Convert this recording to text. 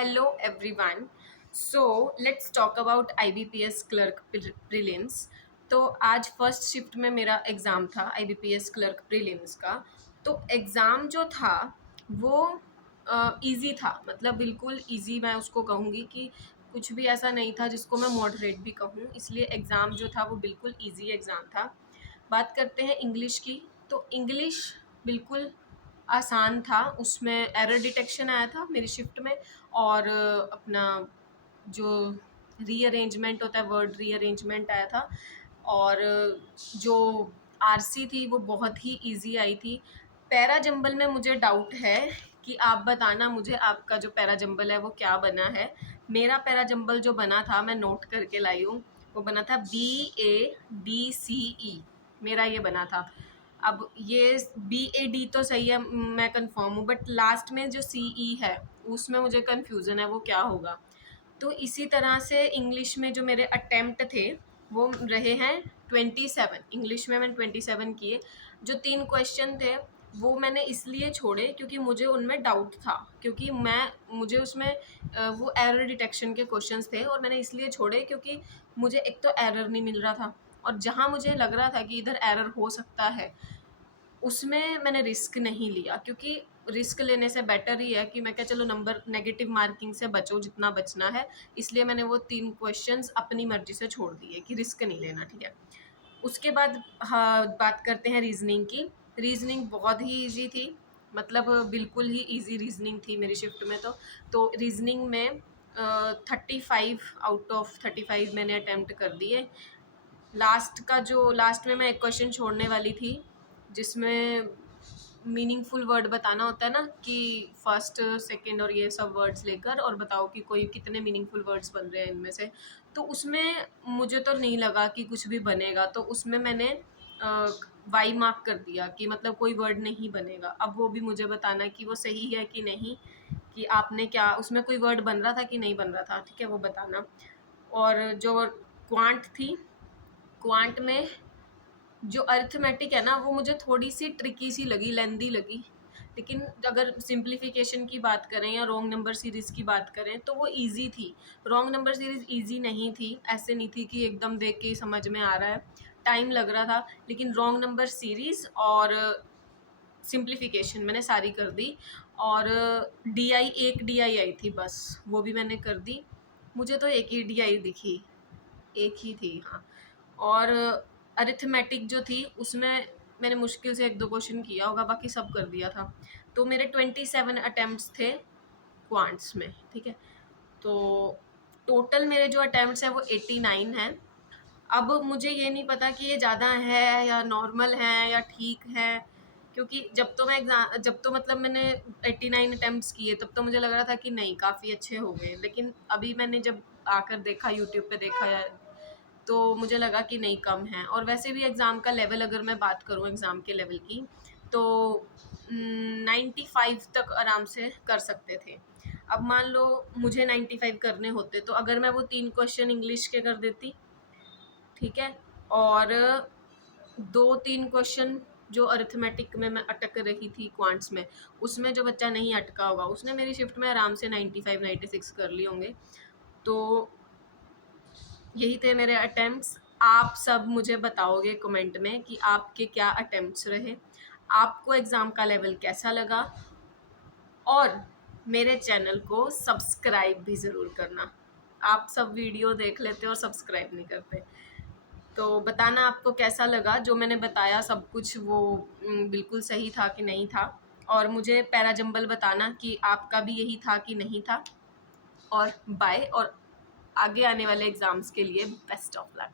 Hello everyone. So let's talk about IBPS clerk prelims. तो आज first shift में मेरा एग्ज़ाम था IBPS क्लर्क प्रीलिम्स का. तो एग्ज़ाम जो था वो इजी था, मतलब बिल्कुल इजी मैं उसको कहूँगी कि कुछ भी ऐसा नहीं था जिसको मैं मॉडरेट भी कहूँ, इसलिए एग्ज़ाम जो था वो बिल्कुल इजी एग्ज़ाम था. बात करते हैं इंग्लिश की. तो इंग्लिश बिल्कुल आसान था, उसमें एरर डिटेक्शन आया था मेरी शिफ्ट में, और अपना जो रीअरेंजमेंट होता है, वर्ड रीअरेंजमेंट आया था, और जो आरसी थी वो बहुत ही इजी आई थी. पैरा जंबल में मुझे डाउट है कि आप बताना मुझे आपका जो पैरा जंबल है वो क्या बना है. मेरा पैरा जंबल जो बना था मैं नोट करके लाई हूँ, वो बना था BADCE, मेरा ये बना था. अब ये BAD तो सही है, मैं कंफर्म हूँ, बट लास्ट में जो CE है उसमें मुझे कन्फ्यूज़न है वो क्या होगा. तो इसी तरह से इंग्लिश में जो मेरे अटेम्प्ट थे वो रहे हैं 27. इंग्लिश में मैंने 27 किए. जो 3 क्वेश्चन थे वो मैंने इसलिए छोड़े क्योंकि मुझे उनमें डाउट था, क्योंकि मुझे उसमें वो एरर डिटेक्शन के क्वेश्चंस थे, और मैंने इसलिए छोड़े क्योंकि मुझे एक तो एरर नहीं मिल रहा था, और जहाँ मुझे लग रहा था कि इधर एरर हो सकता है उसमें मैंने रिस्क नहीं लिया, क्योंकि रिस्क लेने से बेटर ही है कि मैं क्या, चलो नंबर नेगेटिव मार्किंग से बचो जितना बचना है. इसलिए मैंने वो 3 क्वेश्चंस अपनी मर्जी से छोड़ दिए कि रिस्क नहीं लेना, ठीक है. उसके बाद हाँ, बात करते हैं रीजनिंग की. रीजनिंग बहुत ही ईजी थी, मतलब बिल्कुल ही ईजी रीजनिंग थी मेरी शिफ्ट में. तो रीजनिंग में 35 आउट ऑफ 35 मैंने अटैम्प्ट कर दिए. लास्ट में मैं एक क्वेश्चन छोड़ने वाली थी जिसमें मीनिंगफुल वर्ड बताना होता है ना, कि फर्स्ट सेकंड और ये सब वर्ड्स लेकर और बताओ कि कोई कितने मीनिंगफुल वर्ड्स बन रहे हैं इनमें से. तो उसमें मुझे तो नहीं लगा कि कुछ भी बनेगा, तो उसमें मैंने वाई मार्क कर दिया कि मतलब कोई वर्ड नहीं बनेगा. अब वो भी मुझे बताना कि वो सही है कि नहीं, कि आपने क्या उसमें कोई वर्ड बन रहा था कि नहीं बन रहा था, ठीक है, वो बताना. और जो क्वांट थी, क्वांट में जो अरिथमेटिक है ना वो मुझे थोड़ी सी ट्रिकी सी लगी, लेंदी लगी. लेकिन अगर सिंप्लीफिकेशन की बात करें या रॉन्ग नंबर सीरीज़ की बात करें तो वो इजी थी. रॉन्ग नंबर सीरीज़ इजी नहीं थी, ऐसे नहीं थी कि एकदम देख के ही समझ में आ रहा है, टाइम लग रहा था. लेकिन रॉन्ग नंबर सीरीज़ और सिंप्लीफिकेशन मैंने सारी कर दी. और एक DI आई थी बस, वो भी मैंने कर दी. मुझे तो एक ही DI दिखी, एक ही थी, हाँ. और अरिथमेटिक जो थी उसमें मैंने मुश्किल से 1-2 क्वेश्चन किया होगा, बाकी सब कर दिया था. तो मेरे 27 अटेम्प्ट्स थे क्वांट्स में, ठीक है. तो टोटल मेरे जो अटेम्प्ट्स हैं वो 89 हैं. अब मुझे ये नहीं पता कि ये ज़्यादा है या नॉर्मल है या ठीक है, क्योंकि जब तो मतलब मैंने 89 अटेम्प्ट्स किए तब तो मुझे लग रहा था कि नहीं काफ़ी अच्छे हो गए. लेकिन अभी मैंने जब आकर देखा, यूट्यूब पे देखा है, तो मुझे लगा कि नहीं कम है. और वैसे भी एग्ज़ाम का लेवल, अगर मैं बात करूँ एग्ज़ाम के लेवल की, तो 95 तक आराम से कर सकते थे. अब मान लो मुझे 95 करने होते तो अगर मैं वो 3 क्वेश्चन इंग्लिश के कर देती, ठीक है, और 2-3 क्वेश्चन जो अरिथमेटिक में मैं अटक रही थी क्वांट्स में, उसमें जो बच्चा नहीं अटका होगा उसने मेरी शिफ्ट में आराम से 95-96 कर लिए होंगे. तो यही थे मेरे अटेम्प्ट्स. आप सब मुझे बताओगे कमेंट में कि आपके क्या अटेम्प्ट्स रहे, आपको एग्ज़ाम का लेवल कैसा लगा, और मेरे चैनल को सब्सक्राइब भी ज़रूर करना. आप सब वीडियो देख लेते और सब्सक्राइब नहीं करते. तो बताना आपको कैसा लगा, जो मैंने बताया सब कुछ वो बिल्कुल सही था कि नहीं था. और मुझे पैरा जंबल बताना कि आपका भी यही था कि नहीं था. और बाय, और आगे आने वाले एग्ज़ाम्स के लिए बेस्ट ऑफ लक.